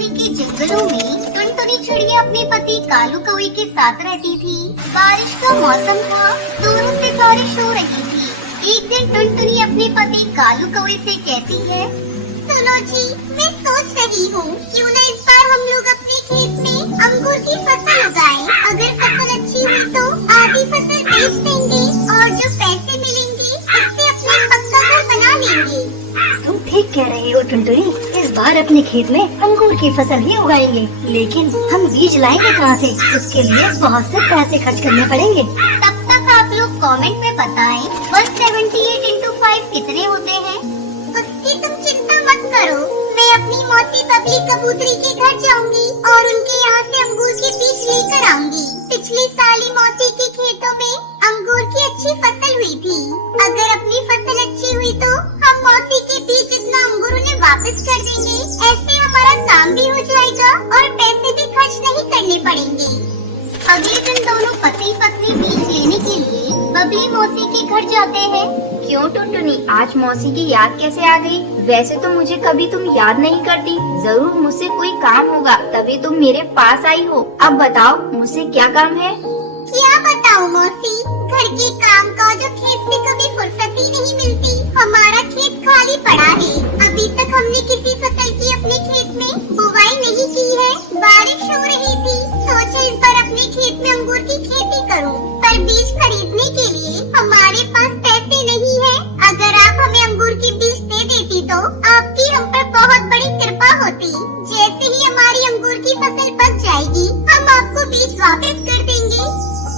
पासवाली के जंगलों में टुनटुनी चिड़िया अपने पति कालू कौवे के साथ रहती थी। बारिश का मौसम था, जोरों से बारिश हो रही थी। एक दिन टुनटुनी अपने पति कालू कौवे से कहती है, सुनो जी, मैं सोच रही हूँ क्यों न इस बार हम लोग अपने खेत में अंगूर की फसल उगाएं। अगर फसल अच्छी हुई तो आधी फसल बेच देंगे और जो पैसे मिलेंगे उससे अपना पक्का घर बना लेंगे। तुम ठीक कह रही हो टुनटुनी, इस बार अपने खेत में अंगूर की फसल ही उगाएंगे, लेकिन हम बीज लाएंगे कहाँ से? उसके लिए बहुत से पैसे खर्च करने पड़ेंगे। तब तक आप लोग कमेंट में बताएं 178 into 5 कितने होते हैं। उसकी तुम चिंता मत करो, मैं अपनी मौसी बबली कबूतरी के घर जाऊंगी और उनके यहाँ से अंगूर के बीज लेकर आऊंगी। पिछले साल ही मौसी के खेतों में अंगूर की अच्छी फसल हुई थी। अगर अपनी फसल अच्छी हुई तो हम मौसी के बीज जितना अंगूर उन्हें वापस कर देंगे। ऐसे हमारा काम भी हो जाएगा और पैसे भी खर्च नहीं करने पड़ेंगे। अगले दिन दोनों पति पत्नी बीज लेने के लिए बबली मौसी के घर जाते हैं। क्यों टुनटुनी, आज मौसी की याद कैसे आ गई? वैसे तो मुझे कभी तुम याद नहीं करती। जरूर मुझसे कोई काम होगा तभी तुम मेरे पास आई हो। अब बताओ मुझसे क्या काम है? क्या बताऊं मौसी, घर के काम काज और खेत से कभी फुर्सत ही नहीं मिलती। हमारा खेत खाली पड़ा है। अभी तक हमने किसी फसल की अपने खेत में बुवाई नहीं की है। बारिश हो रही थी, सोचा इस बार अपने खेत में अंगूर की खेती करूं, पर बीज खरीदने के लिए हमारे पास पैसे नहीं है। अगर आप हमें अंगूर की बीज दे देती तो आपकी हम पर बहुत बड़ी कृपा होती। जैसे ही हमारी अंगूर की फसल पक जाएगी, हम आपको बीज वापस कर देंगे।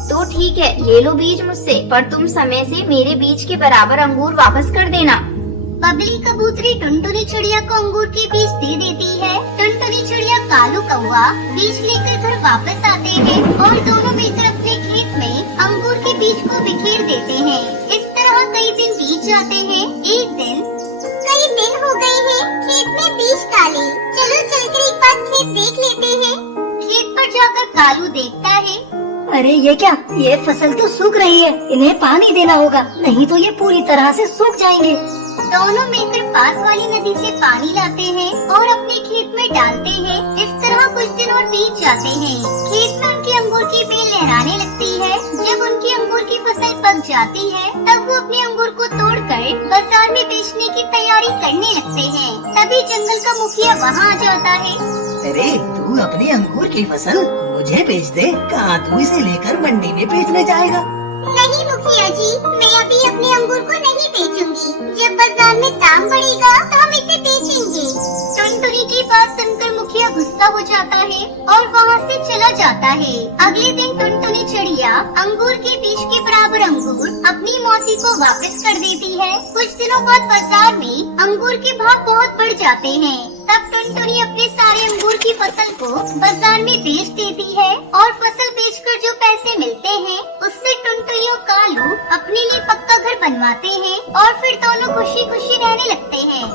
तो ठीक है, ले लो बीज मुझसे, पर तुम समय से मेरे बीज के बराबर अंगूर वापस कर देना। बबली कबूतरी टुनटुनी चिड़िया को अंगूर के बीज दे देती है। टुनटुनी चिड़िया कालू कौवा बीज लेकर घर वापस आते हैं और दोनों मिलकर अपने खेत में अंगूर के बीज को बिखेर देते हैं। इस तरह कई दिन बीत जाते हैं। एक दिन, कई दिन हो गए हैं खेत में बीज डाले, चलो चलकर एक बार खेत देख लेते हैं। खेत पर जाकर कालू देखता है, अरे ये क्या, ये फसल तो सूख रही है, इन्हें पानी देना होगा, नहीं तो ये पूरी तरह से सूख जाएंगे। दोनों मिलकर पास वाली नदी से पानी लाते हैं और अपने खेत में डालते हैं। इस तरह कुछ दिन और बीत जाते हैं। खेत में उनकी अंगूर की बेल लहराने लगती है। जब उनकी अंगूर की फसल पक जाती है, तब वो अपने अंगूर को तोड़कर बाजार में बेचने की तैयारी करने लगते हैं। तभी जंगल का मुखिया वहाँ आ जाता है। अरे तू अपनी अंगूर की फसल मुझे बेच दे, कहाँ तू इसे लेकर मंडी में बेचने जाएगा? नहीं मुखिया जी, मैं अभी अपने अंगूर को नहीं बेचूंगी। जब बाजार में दाम बढ़ेगा तो हम इसे बेचेंगे। टुनटुनी की बात सुनकर मुखिया गुस्सा हो जाता है और वहाँ से चला जाता है। अगले दिन टुनटुनी चिड़िया अंगूर के बीज के बराबर अंगूर अपनी मौसी को वापस कर देती है। कुछ दिनों बाद बाजार में अंगूर के भाव बहुत बढ़ जाते हैं। तब टुनटुनी अपने सारे अंगूर की फसल को बाजार में बेच देती है और फसल बेचकर जो पैसे मिलते हैं उससे टुनटुनी और कालू अपने लिए पक्का घर बनवाते हैं और फिर दोनों खुशी खुशी रहने लगते हैं।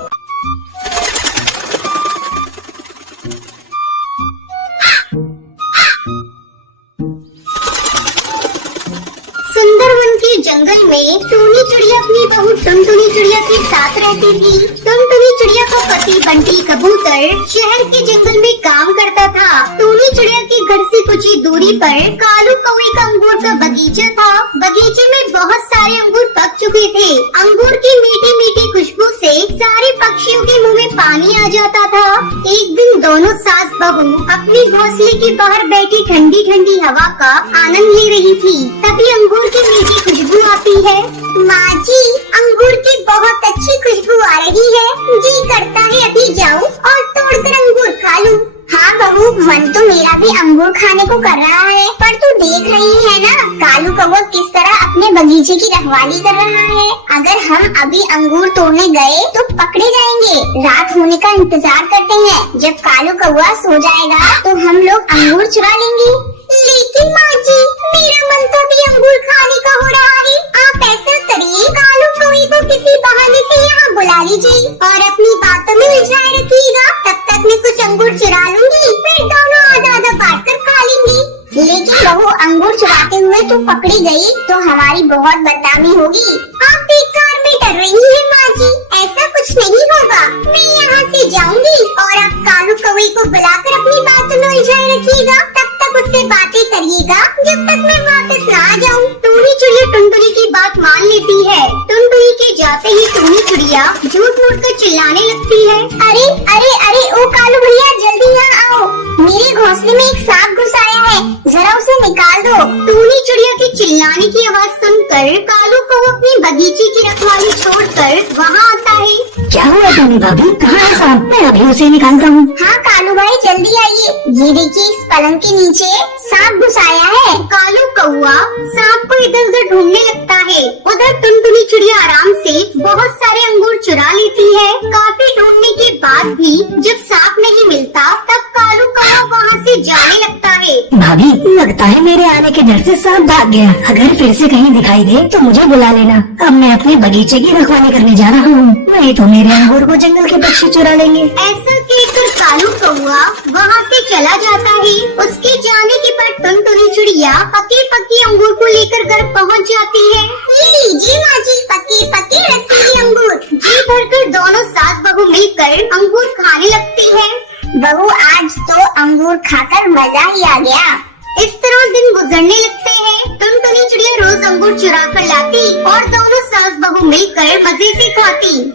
सुंदरवन के जंगल में टूनी चिड़िया अपनी बहू टुनटुनी चिड़िया के साथ रहती थी। टुनटुनी चिड़िया का पति बंटी कबूतर शहर के जंगल में काम करता था। टूनी चिड़िया के घर से कुछ ही दूरी पर कालू कौवे का अंगूर का बगीचा था। बगीचे में बहुत सारे अंगूर पक चुके थे। अंगूर की मीठी मीठी खुशबू से सारे पक्षियों के मुंह में पानी आ जाता था। एक दिन दोनों सास बहू अपने घोंसले के बाहर बैठी ठंडी ठंडी हवा का आनंद ले रही थी। तभी अंगूर की मीठी खुशबू आती है। माँ जी, अंगूर की बहुत अच्छी खुशबू आ रही है। जी करता है अभी जाऊँ और तोड़कर अंगूर खा लूँ। हाँ बहू, मन तो मेरा भी अंगूर खाने को कर रहा है, पर तू देख रही है ना कालू कौवा किस तरह अपने बगीचे की रखवाली कर रहा है। अगर हम अभी अंगूर तोड़ने गए तो पकड़े जाएंगे। रात होने का इंतजार करते हैं, जब कालू कौवा सो जाएगा तो हम लोग अंगूर चुरा लेंगे। लेकिन माँ जी, मेरा मन तो भी अंगूर खाने का हो रहा है। आप ऐसा करिए, कालू कौवे को किसी बहाने से यहाँ बुला लीजिए और अपनी बातों में उलझाए रखिएगा। तब तक मैं कुछ अंगूर चुरा लूंगी, फिर दोनों आधा आधा बांट कर खा लेंगे। लेकिन बहू, अंगूर चुराते हुए तू पकड़ी गई तो हमारी बहुत बदनामी होगी। आप बेकार में डर रही है माँ जी, ऐसा कुछ नहीं होगा। मैं यहाँ से जाऊंगी और आप कालू कौवे को बुलाकर अपनी बातों में उलझाए रखिएगा। तब तक उससे बातें करिएगा जब तक मैं वापस न आ जाऊँ। टूनी चिड़िया टुनटुनी की बात मान लेती है। टुनटुनी के जाते ही टूनी चिड़िया झूठ मूठ कर चिल्लाने लगती है। अरे अरे अरे ओ कालू भैया, जल्दी यहाँ आओ, मेरे घोंसले में एक सांप घुस आया है, जरा उसे निकाल दो। टूनी चिड़िया के चिल्लाने की आवाज सुनकर कालू को अपनी बगीचे की रखवाली छोड़कर वहाँ आता है। क्या हुआ टूनी भाभी, कहाँ है सांप? मैं अभी उसे निकालता हूँ। हाँ कालू भाई, जल्दी आइए। ये देखिए, इस पलंग के नीचे सांप घुस आया है। कालू कौवा सांप को इधर उधर ढूंढने लगता है। उधर टुनटुनी चिड़िया आराम से बहुत सारे अंगूर चुरा लेती है। काफी ढूंढने के बाद भी जब सांप नहीं मिलता तब कालू कौवा वहाँ से जाने लगता है। भाभी, लगता है मेरे आने के डर से सांप भाग गया। अगर फिर से कहीं दिखाई दे तो मुझे बुला लेना। अब मैं अपने बगीचे की रखवाली करने जा रहा हूँ, नहीं तो मेरे अंगूर को जंगल के पक्षी चुरा लेंगे। ऐसा कहकर कालू कौवा वहाँ से चला जाता है। उसके जाने के बाद टुनटुनी चिड़िया पके पके अंगूर को लेकर घर पहुँच जाती है। ये लीजिए माँ जी, पके पके रसीले अंगूर। जी भरकर दोनों सास बहू मिलकर अंगूर खाने लगती है। बहू, आज तो अंगूर खाकर मजा ही आ गया। इस तरह दिन गुजरने लगते हैं। टुनटुनी चिड़िया रोज अंगूर चुरा कर लाती और दोनों सास बहू मिलकर मजे से खाती।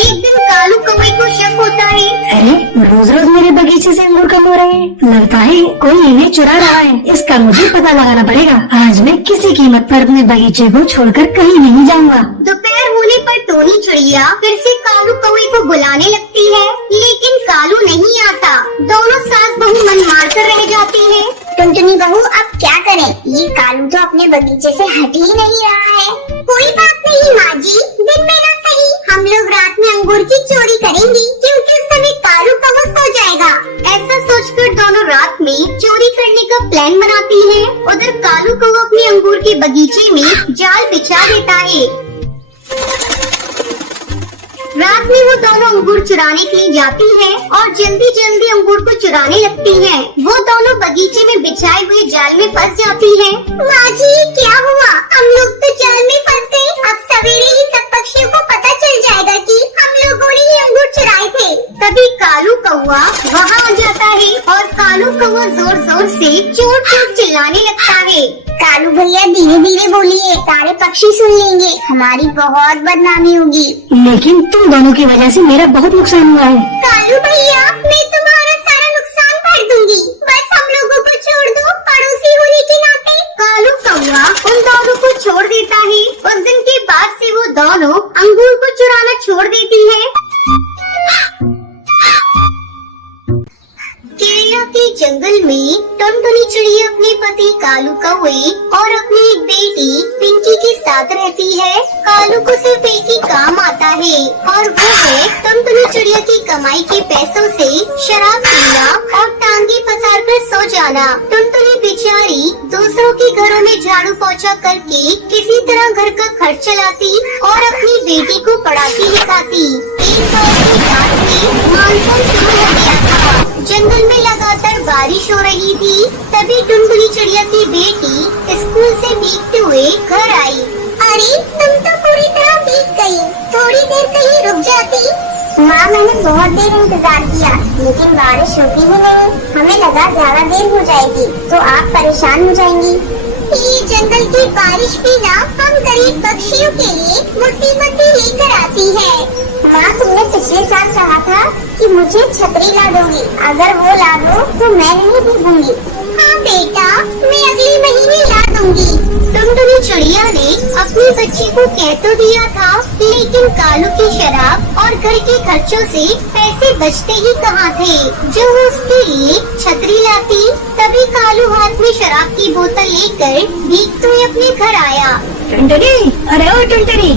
एक दिन कालू कौवे को शक होता है। अरे, रोज रोज मेरे बगीचे से अंगूर कम हो रहे हैं। लगता है कोई इन्हें चुरा रहा है। इसका मुझे पता लगाना पड़ेगा। आज मैं किसी कीमत पर अपने बगीचे को छोड़कर कहीं नहीं जाऊंगा। दोपहर होने पर टोनी चिड़िया फिर से कालू कौवे को बुलाने लगती है, लेकिन कालू नहीं आता। दोनों सास बहू मन मार कर रह जाती है। टुनटुनी बहू, अब क्या करें? ये कालू तो अपने बगीचे से हट ही नहीं रहा है। कोई बात नहीं माँ जी, दिन में ना सही, हम लोग रात में अंगूर की चोरी करेंगी, क्योंकि उस समय कालू कौवा सो जाएगा। ऐसा सोचकर दोनों रात में चोरी करने का प्लान बनाती है। उधर कालू कौवा अपने अंगूर के बगीचे में जाल बिछा देता है। रात में वो दोनों अंगूर चुराने के लिए जाती है और जल्दी जल्दी अंगूर को चुराने लगती है। वो दोनों बगीचे में बिछाए हुए जाल में फंस जाती है। माँ जी, क्या हुआ? हम लोग तो जाल में फंस गए। अब सवेरे ही सब पक्षियों को पता चल जाएगा कि हम लोगों ने ही अंगूर चुराए थे। तभी कालू कौवा वहाँ आ जाता है और कालू कौवा जोर जोर से चोट चोट चिल्लाने लगता है। कालू भैया, धीरे धीरे बोलिए, सारे पक्षी सुन लेंगे, हमारी बहुत बदनामी होगी। लेकिन तुम दोनों की वजह से मेरा बहुत नुकसान हुआ है। कालू भैया, मैं तुम्हारा सारा नुकसान भर दूंगी, बस हम लोगों को छोड़ दो, पड़ोसी होने के नाते। कालू कौवा उन दोनों को छोड़ देता है। उस दिन के बाद से वो दोनों अंगूर को चुराना छोड़ देती है। केरला के जंगल में टुनटुनी चिड़िया अपने पति कालू कौवे और अपनी एक बेटी पिंकी के साथ रहती है। कालू को सिर्फ एक ही काम आता है और वो है टुनटुनी चिड़िया की कमाई के पैसों से शराब पीना और टांगे पसार कर सो जाना। टुनटुनी बेचारी दूसरों के घरों में झाड़ू पोछा करके किसी तरह घर का खर्च चलाती और अपनी बेटी को पढ़ाती लिखाती। एक बार की रात में मानसून शुरू हो गया था। जंगल में लगातार बारिश हो रही थी। तभी टुनटुनी चिड़िया की बेटी स्कूल से भीगते हुए घर आई। अरे, तुम तो पूरी तरह भीग गई, थोड़ी देर कहीं रुक जाती। माँ, मैंने बहुत देर इंतजार किया, लेकिन बारिश रुकी ही नहीं। हमें लगा ज्यादा देर हो जाएगी तो आप परेशान हो जाएंगी। ये जंगल की बारिश भी ना हम गरीब पक्षियों के लिए मुसीबतें लेकर आती है। माँ, तुमने पिछले साल कहा था कि मुझे छतरी ला दोगी, अगर वो ला दो तो मैं नहीं भीगूंगी। हाँ बेटा, मैं अगले महीने ला दूंगी। टुनटुनी चिड़िया ने अपनी बच्ची को कह तो दिया था, लेकिन कालू की शराब और घर के खर्चों से पैसे बचते ही कहाँ थे जो वो उसके लिए छतरी लाती। तभी कालू हाथ में शराब की बोतल लेकर भीगते हुए अपने घर आया। टुनटुनी, अरे ओ टुनटुनी,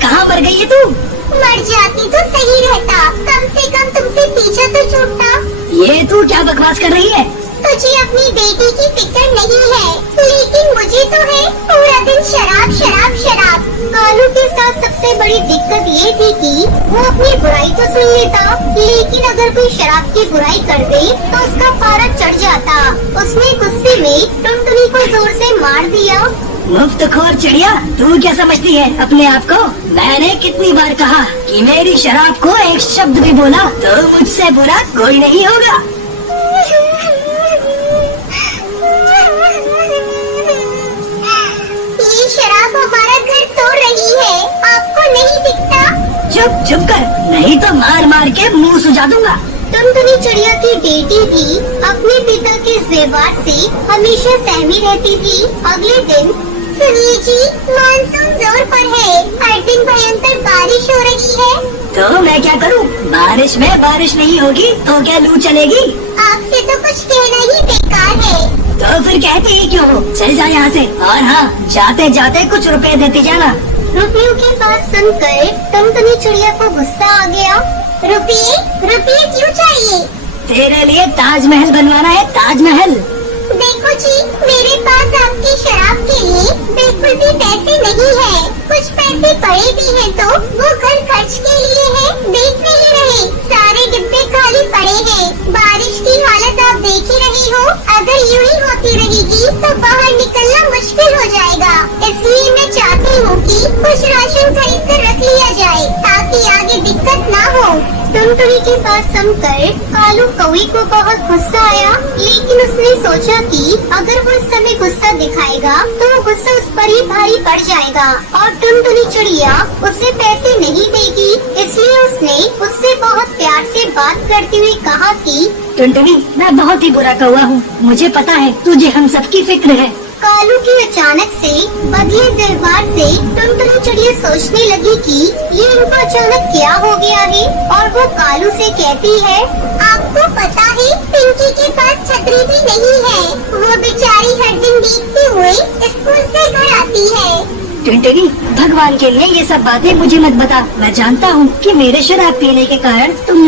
कहाँ मर गई है तू? मर जाती तो सही रहता, कम से कम तुमसे पीछा तो छूटता। ये तू क्या बकवास कर रही है? तुझे अपनी बेटी की फिक्र नहीं है, लेकिन मुझे तो है। पूरा दिन शराब शराब शराब। कालू के साथ सबसे बड़ी दिक्कत ये थी कि वो अपनी बुराई तो सुन लेता, लेकिन अगर कोई शराब की बुराई कर दे तो उसका पारा चढ़ जाता। उसने गुस्से में टुनटुनी को जोर से मार दिया। मुफ्तखोर चिड़िया, तू क्या समझती है अपने आप को? मैंने कितनी बार कहा कि मेरी शराब को एक शब्द भी बोला तो मुझसे बुरा कोई नहीं होगा। ये शराब हमारा घर तोड़ रही है, आपको नहीं दिखता? चुप चुप कर, नहीं तो मार मार के मुंह सुझा दूंगा। टुनटुनी चिड़िया की बेटी भी अपने पिता के इस व्यवहार से हमेशा सहमी रहती थी। अगले दिन, सुनिए जी, मानसून जोर पर है, हर दिन भयंकर बारिश हो रही है। तो मैं क्या करूं? बारिश में बारिश नहीं होगी तो क्या लू चलेगी? आपसे तो कुछ कहना ही बेकार है। तो फिर कहते ही क्यों हो? चल जा यहाँ से, और हाँ, जाते जाते कुछ रुपए देते जाना। रुपयों की बात सुनकर टुनटुनी चिड़िया को गुस्सा आ गया। रुपये? रुपये क्यों चाहिए? तेरे लिए ताजमहल बनवाना है, ताजमहल। देखो जी, मेरे पास आपकी शराब के लिए बिल्कुल भी पैसे नहीं है। कुछ पैसे पड़े भी हैं तो वो घर खर्च के लिए है। देख नहीं रहे, सारे डिब्बे खाली पड़े हैं। बारिश की हालत आप देख ही रही हो। अगर यूं ही होती रहेगी तो बाहर निकलना मुश्किल हो जाएगा। इसलिए मैं चाहती हूँ कि कुछ राशन खरीद कर रख लिया जाए ताकि आगे दिक्कत ना हो। टुनटुनी की बात सुनकर कालू कौवे को बहुत गुस्सा आया, लेकिन उसने सोचा कि अगर वो इस समय गुस्सा दिखाएगा तो वो गुस्सा उस पर ही भारी पड़ जाएगा और टुनटुनी चिड़िया उसे पैसे नहीं देगी। इसलिए उसने उससे बहुत प्यार से बात करते हुए कहा कि टुनटुनी, मैं बहुत ही बुरा कौवा हूँ, मुझे पता है तुझे हम सबकी फिक्र है। कालू के अचानक से बदले व्यवहार से टुनटुनी चिड़िया सोचने लगी कि ये इनको अचानक क्या हो गया है, और वो कालू से कहती है, आपको पता है पिंकी के पास छतरी भी नहीं है। वो बेचारी हर दिन भीगते हुए स्कूल से घर आती है। टुनटुनी, भगवान के लिए ये सब बातें मुझे मत बता। मैं जानता हूँ कि मेरे शराब पीने के कारण तुम